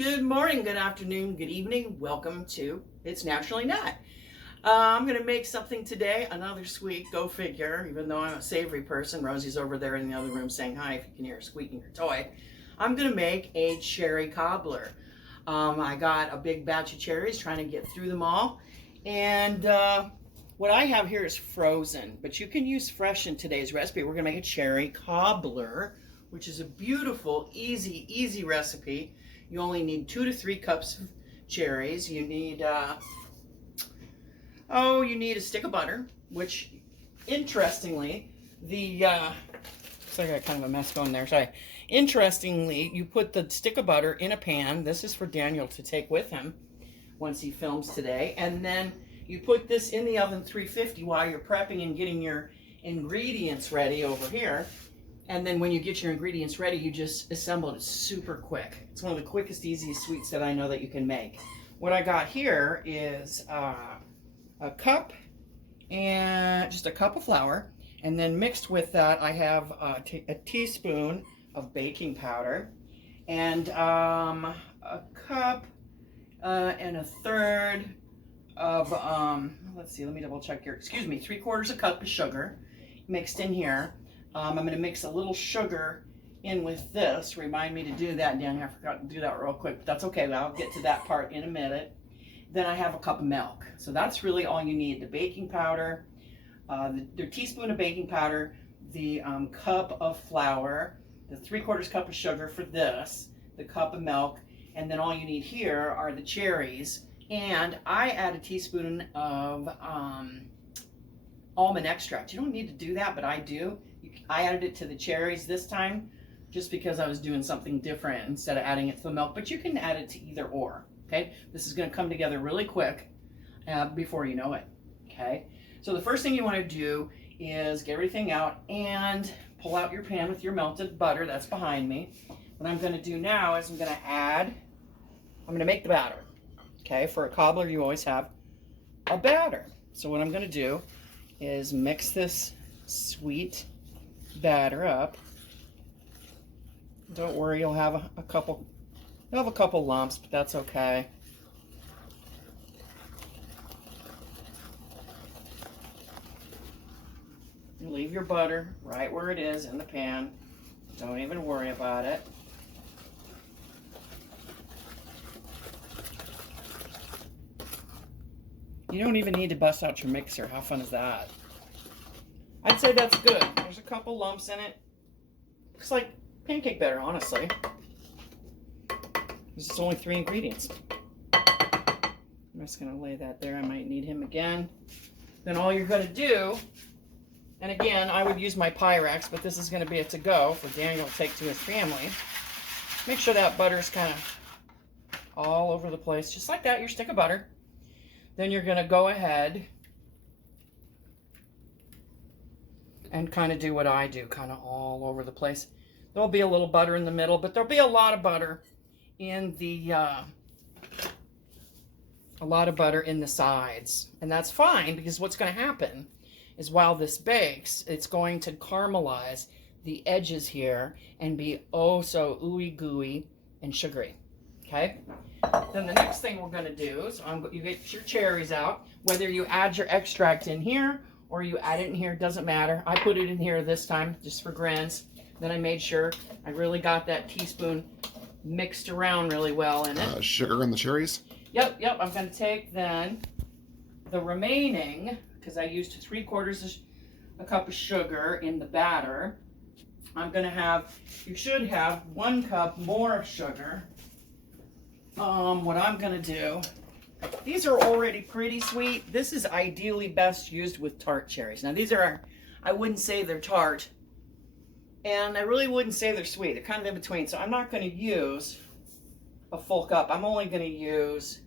Good morning, good afternoon, good evening. Welcome to It's Naturally Not. I'm going to make something today, another sweet, go figure, even though I'm a savory person. Rosie's over there in the other room saying hi if you can hear her squeaking her toy. I'm going to make a cherry cobbler. I got a big batch of cherries, trying to get through them all. And what I have here is frozen, but you can use fresh in today's recipe. We're going to make a cherry cobbler, which is a beautiful, easy recipe. You only need 2 to 3 cups of cherries. You need, you need a stick of butter, which, interestingly, looks like I got kind of a mess going there, sorry. Interestingly, you put the stick of butter in a pan. This is for Daniel to take with him once he films today. And then you put this in the oven 350 while you're prepping and getting your ingredients ready over here. And then when you get your ingredients ready, you just assemble it super quick. It's one of the quickest, easiest sweets that I know that you can make. What I got here is a cup and just a cup of flour. And then mixed with that, I have a teaspoon of baking powder and a cup and a third of, let's see, let me double check here. Excuse me, 3/4 a cup of sugar mixed in here. I'm going to mix a little sugar in with this. Remind me to do that, Danny. I forgot to do that real quick, but that's okay. I'll get to that part in a minute. Then I have a cup of milk. So that's really all you need. The baking powder, the teaspoon of baking powder, the cup of flour, the 3/4 cup of sugar for this, the cup of milk, and then all you need here are the cherries. And I add a teaspoon of almond extract. You don't need to do that, but I do. I added it to the cherries this time just because I was doing something different instead of adding it to the milk, but you can add it to either or, okay? This is gonna come together really quick before you know it, okay? So the first thing you wanna do is get everything out and pull out your pan with your melted butter. That's behind me. What I'm gonna do now is I'm gonna make the batter, okay? For a cobbler, you always have a batter. So what I'm gonna do is mix this sweet batter up. Don't worry, you'll have a couple lumps, but that's okay. You leave your butter right where it is in the pan. Don't even worry about it. You don't even need to bust out your mixer. How fun is that? I'd say that's good. There's a couple lumps in it. Looks like pancake batter, honestly. This is only 3 ingredients. I'm just gonna lay that there. I might need him again. Then all you're gonna do, and again, I would use my Pyrex, but this is gonna be a to-go for Daniel to take to his family. Make sure that butter's kind of all over the place, just like that, your stick of butter. Then you're gonna go ahead and kind of do what I do, kind of all over the place. There'll be a little butter in the middle, but there'll be a lot of butter in the sides. And that's fine, because what's going to happen is while this bakes, it's going to caramelize the edges here and be oh so ooey gooey and sugary. Okay? Then the next thing we're going to do is you get your cherries out. Whether you add your extract in here or you add it in here, doesn't matter. I put it in here this time just for grins. Then I made sure I really got that teaspoon mixed around really well in it. Sugar in the cherries? Yep. I'm going to take then the remaining, because I used 3/4 a cup of sugar in the batter. You should have 1 cup more of sugar. What I'm going to do, these are already pretty sweet. This is ideally best used with tart cherries. Now these are, I wouldn't say they're tart, and I really wouldn't say they're sweet. They're kind of in between. So I'm not going to use a full cup. I'm only going to use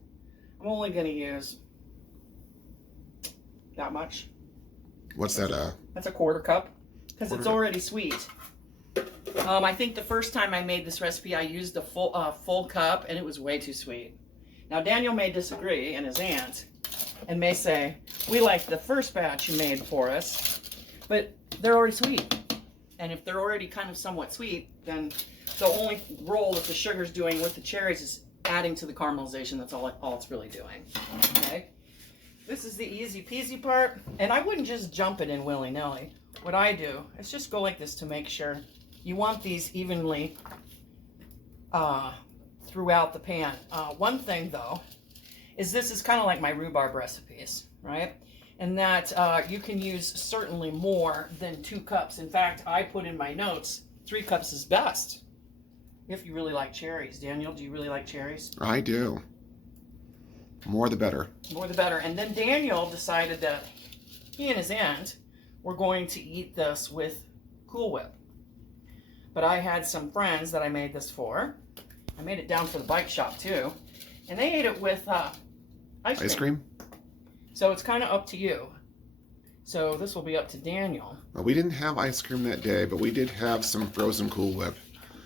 that much. What's that? That's a 1/4 cup, because it's already sweet. I think the first time I made this recipe, I used a full cup, and it was way too sweet. Now, Daniel may disagree, and his aunt, and may say, we like the first batch you made for us, but they're already sweet. And if they're already kind of somewhat sweet, then the only role that the sugar's doing with the cherries is adding to the caramelization. That's all it's really doing. Okay. This is the easy peasy part, and I wouldn't just jump it in willy-nilly. What I do is just go like this to make sure. You want these evenly throughout the pan. One thing though is this is kind of like my rhubarb recipes, right? And that you can use certainly more than 2 cups. In fact, I put in my notes 3 cups is best if you really like cherries. Daniel, do you really like cherries? I do. More the better. More the better. And then Daniel decided that he and his aunt were going to eat this with Cool Whip. But I had some friends that I made this for. I made it down for the bike shop too. And they ate it with ice cream. So it's kind of up to you. So this will be up to Daniel. Well, we didn't have ice cream that day, but we did have some frozen Cool Whip.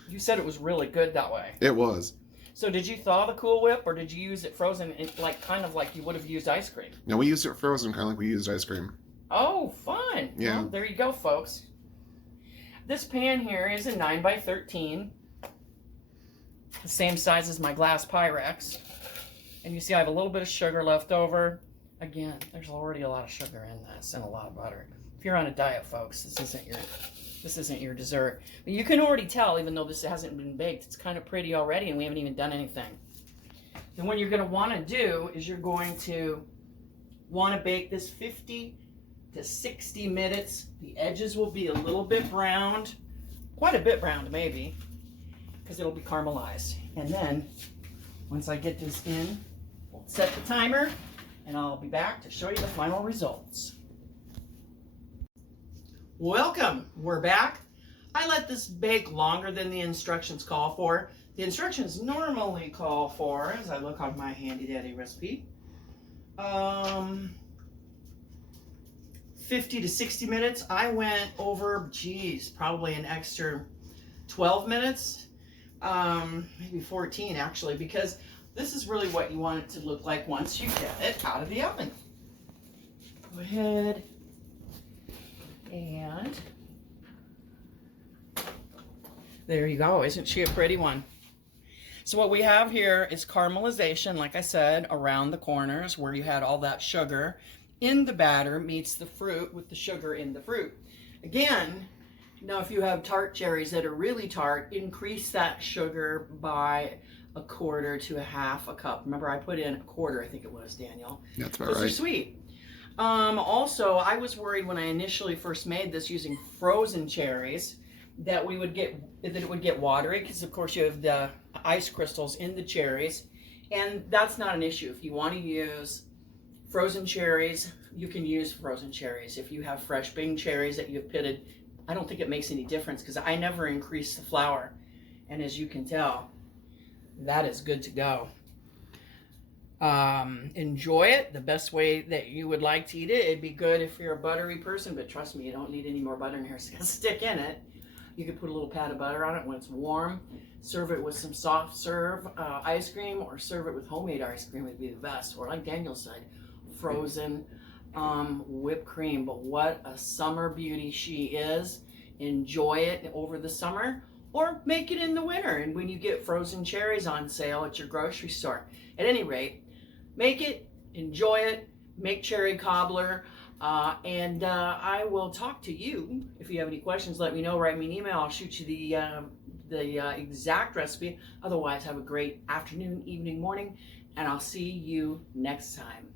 You said it was really good that way. It was. So did you thaw the Cool Whip, or did you use it frozen, like kind of like you would have used ice cream? No, we used it frozen, kind of like we used ice cream. Oh, fun. Yeah. Well, there you go, folks. This pan here is a 9 by 13. The same size as my glass Pyrex. And you see I have a little bit of sugar left over. Again, there's already a lot of sugar in this and a lot of butter. If you're on a diet, folks, this isn't your dessert. But you can already tell, even though this hasn't been baked, it's kind of pretty already and we haven't even done anything. Then what you're going to want to do is you're going to want to bake this 50 to 60 minutes. The edges will be a little bit browned, quite a bit browned maybe, because it'll be caramelized. And then once I get this in, we'll set the timer and I'll be back to show you the final results. Welcome, we're back. I let this bake longer than the instructions call for. The instructions normally call for, as I look on my handy dandy recipe, 50 to 60 minutes. I went over, probably an extra 12 minutes, maybe 14 actually, because this is really what you want it to look like once you get it out of the oven. Go ahead and there you go. Isn't she a pretty one? So what we have here is caramelization, like I said, around the corners where you had all that sugar in the batter meets the fruit with the sugar in the fruit. Again, now if you have tart cherries that are really tart, increase that sugar by 1/4 to 1/2 a cup. Remember, I put in 1/4, I think it was, Daniel. That's about right. Those are right. sweet. Also, I was worried when I initially first made this using frozen cherries that it would get watery, because of course you have the ice crystals in the cherries, and that's not an issue. If you want to use frozen cherries, you can use frozen cherries. If you have fresh Bing cherries that you've pitted, I don't think it makes any difference because I never increase the flour, and as you can tell, that is good to go. Enjoy it the best way that you would like to eat it. It'd be good if you're a buttery person, but trust me, you don't need any more butter in here. It's gonna stick in it. You could put a little pat of butter on it when it's warm. Serve it with some soft serve ice cream, or serve it with homemade ice cream would be the best. Or like Daniel said, frozen whipped cream. But what a summer beauty she is. Enjoy it over the summer, or make it in the winter and when you get frozen cherries on sale at your grocery store. At any rate, make it, enjoy it, make cherry cobbler, and I will talk to you. If you have any questions, let me know. Write me an email. I'll shoot you the exact recipe. Otherwise, have a great afternoon, evening, morning, and I'll see you next time.